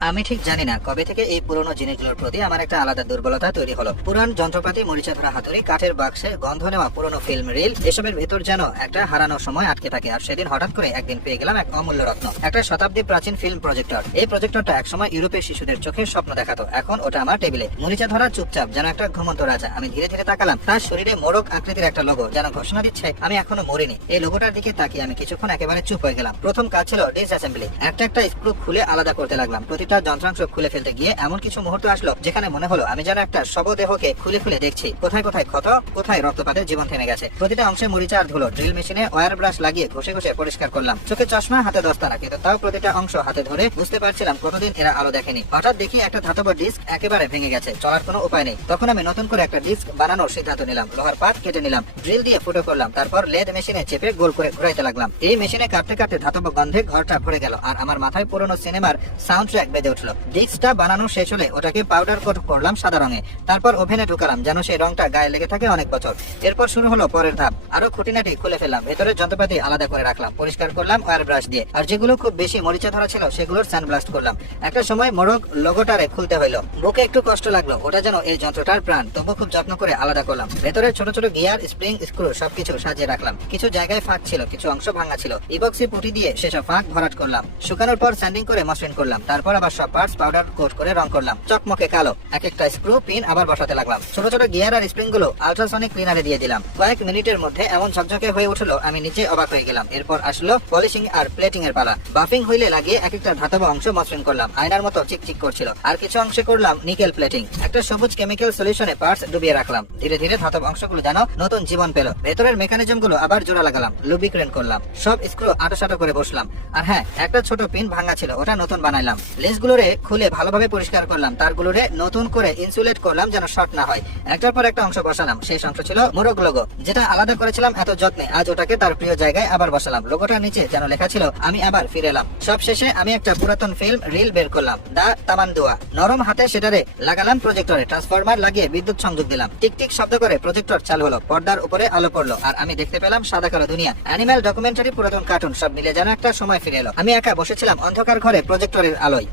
আমি ঠিক জানি না কবে থেকে এই পুরনো জিনিসগুলোর প্রতি আমার একটা আলাদা দুর্বলতা তৈরি হলো। পুরান যন্ত্রপাতি, মরিচা ধরা হাতুড়ি, কাঠের বাক্সে গন্ধ নেওয়া পুরনো ফিল্ম রিল, এসবের ভেতর যেন একটা হারানোর সময় আটকে থাকে। আর সেদিন হঠাৎ করে একদিন পেয়ে গেলাম এক অমূল্য রত্ন, একটা শতাব্দী প্রাচীন ফিল্ম প্রজেক্টর। এই প্রজেক্টরটা একসময় ইউরোপের শিশুদের চোখে স্বপ্ন দেখাতো, এখন ওটা আমার টেবিলে। মরিচা ধরা চুপচাপ, যেন একটা ঘুমন্ত রাজা। আমি ধীরে ধীরে তাকালাম, তার শরীরে মোড়ক আকৃতির একটা লোগো, যেন ঘোষণা দিচ্ছে আমি এখনো মরিনি। এই লোগোটার দিকে তাকিয়ে আমি কিছুক্ষণ একেবারে চুপ হয়ে গেলাম। প্রথম কাজ ছিল ডিসঅ্যাসেম্বলি। একটা একটা স্ক্রু খুলে আলাদা করতে লাগলাম। প্রতিটা যন্ত্রাংশ খুলে ফেলতে গিয়ে এমন কিছু মুহূর্ত আসলো যেখানে মনে হলো আমি যেন একটা শবদেহকে খুলে খুলে দেখছি। কোথায় কোথায় ক্ষত, কোথায় রক্তপাতের জীবন থেমে গেছে। প্রতিটা অংশে মরিচা আর ধুলো। ড্রিল মেশিনে ওয়্যার ব্রাশ লাগিয়ে ঘষে ঘষে পরিষ্কার করলাম। চোখে চশমা, হাতে দস্তানা, কিন্তু তাও প্রতিটা অংশ হাতে ধরে বুঝতে পারছিলাম কতদিন এরা আলো দেখেনি। হঠাৎ দেখি একটা ধাতব ডিস্ক একেবারে ভেঙে গেছে, চলার কোনো উপায় নেই। তখন আমি নতুন করে একটা ডিস্ক বানানোর সিদ্ধান্ত নিলাম। লোহার পাত কেটে নিলাম, ড্রিল দিয়ে ফুটো করলাম, তারপর লেদ মেশিনে চেপে গোল করে ঘুরাইতে লাগলাম। এই মেশিনে কাটতে কাটতে ধাতব গন্ধে ঘরটা ভরে গেল, আর আমার মাথায় পুরনো সিনেমার সাউন্ড ট্র্যাক বেজে উঠলো। ডিস্কটা বানানো শেষ হলে ওটাকে পাউডার কোট করলাম সাদা রঙে, তারপর ওভেনে ঢুকালাম যেন সেই রংটা গায়ে লেগে থাকে অনেক বছর। এরপর শুরু হলো পরের ধাপ। আরো খুঁটিনাটি খুলে ফেললাম, ভেতরের যন্ত্রপাতি আলাদা করে রাখলাম, পরিষ্কার করলাম ওয়্যার ব্রাশ দিয়ে। আর যেগুলো খুব বেশি মরিচা ধরা ছিল সেগুলোর স্যান্ডব্লাস্ট করলাম। একটা সময় মোড়ক লোগোটারে খুলতে হইলো, বুকে একটু কষ্ট লাগলো, ওটা যেন এই যন্ত্রটার প্রাণ। তবু খুব যত্ন করে আলাদা করলাম। ভেতরে ছোট ছোট গিয়ার, স্প্রিং, স্ক্রু সবকিছু সাজিয়ে রাখলাম। কিছু জায়গায় ফাঁক ছিল, কিছু অংশ ভাঙা ছিল। ইবক্সি পুঁটি দিয়ে সেসব ফাঁক ভরাট করলাম। শুকানোর পর স্যান্ডিং করে মসৃণ করলাম। তারপর আবার সব পার্টস পাউডার কোট করে রং করলাম, চকমকে কালো। এক একটা স্ক্রু পিন আবার বসাতে লাগলাম। ছোট ছোট গিয়ার আর স্প্রিং গুলো আল্ট্রাসনিক ক্লিনারে দিয়ে দিলাম। কয়েক মিনিটের মধ্যে এমন ঝকঝকে হয়ে উঠলো আমি নিজে অবাক হয়ে গেলাম। এরপর আসলো পলিশিং আর প্লেটিং এর পালা। বাফিং হুইলে লাগিয়ে এক একটা ধাতব অংশ মসৃণ করলাম, আয়নার মতো চিকচিক করছিল। আর কিছু অংশে করলাম নিকেল প্লেটিং। একটা সবুজ কেমিক্যাল সলিউশনে পার্টস ডুবিয়ে রাখলাম। ধীরে ধীরে ধাতব অংশগুলো যেন নতুন জীবন পেল। ভেতরের মেকানিজম গুলো আবার জোড়া লাগালাম, লুব্রিকেন্ট করলাম, সব স্ক্রু আঁটো করে বসলাম। আর হ্যাঁ, একটা ছোট পিন ভাঙা ছিল, ওটা নতুন বানাইলাম। লেসগুলোরে খুলে ভালোভাবে পরিষ্কার করলাম, তারগুলোরে নতুন করে ইনসুলেট করলাম যেন শর্ট না হয়। একটার পর একটা অংশ বসালাম। শেষ অংশ ছিল মোড়ক লোগো, যেটা আলাদা করেছিলাম এত যত্নে। আজ ওটাকে তার প্রিয় জায়গায় আবার বসালাম। লোগোটার নিচে যেন লেখা ছিল আমি আবার ফিরে এলাম। সব শেষে আমি একটা পুরাতন ফিল্ম রিল বের করলাম, দা তামান্দুয়া। নরম হাতে সেটারে লাগালাম প্রজেক্টরে, ট্রান্সফরমার লাগিয়ে বিদ্যুৎ সংযোগ দিলাম। টিকটিক শব্দ করে প্রজেক্টর চালু হলো, পর্দার উপরে আলো পড়লো, আর আমি দেখতে পেলাম সাদা কালো দুনিয়া, অ্যানিম্যাল, ডকুমেন্টারি, পুরাতন কার্টুন, সব মিলে যেন একটা সময় ফিরে এলো। আমি একা বসেছিলাম অন্ধকার ঘরে প্রজেক্টরের আলোয়।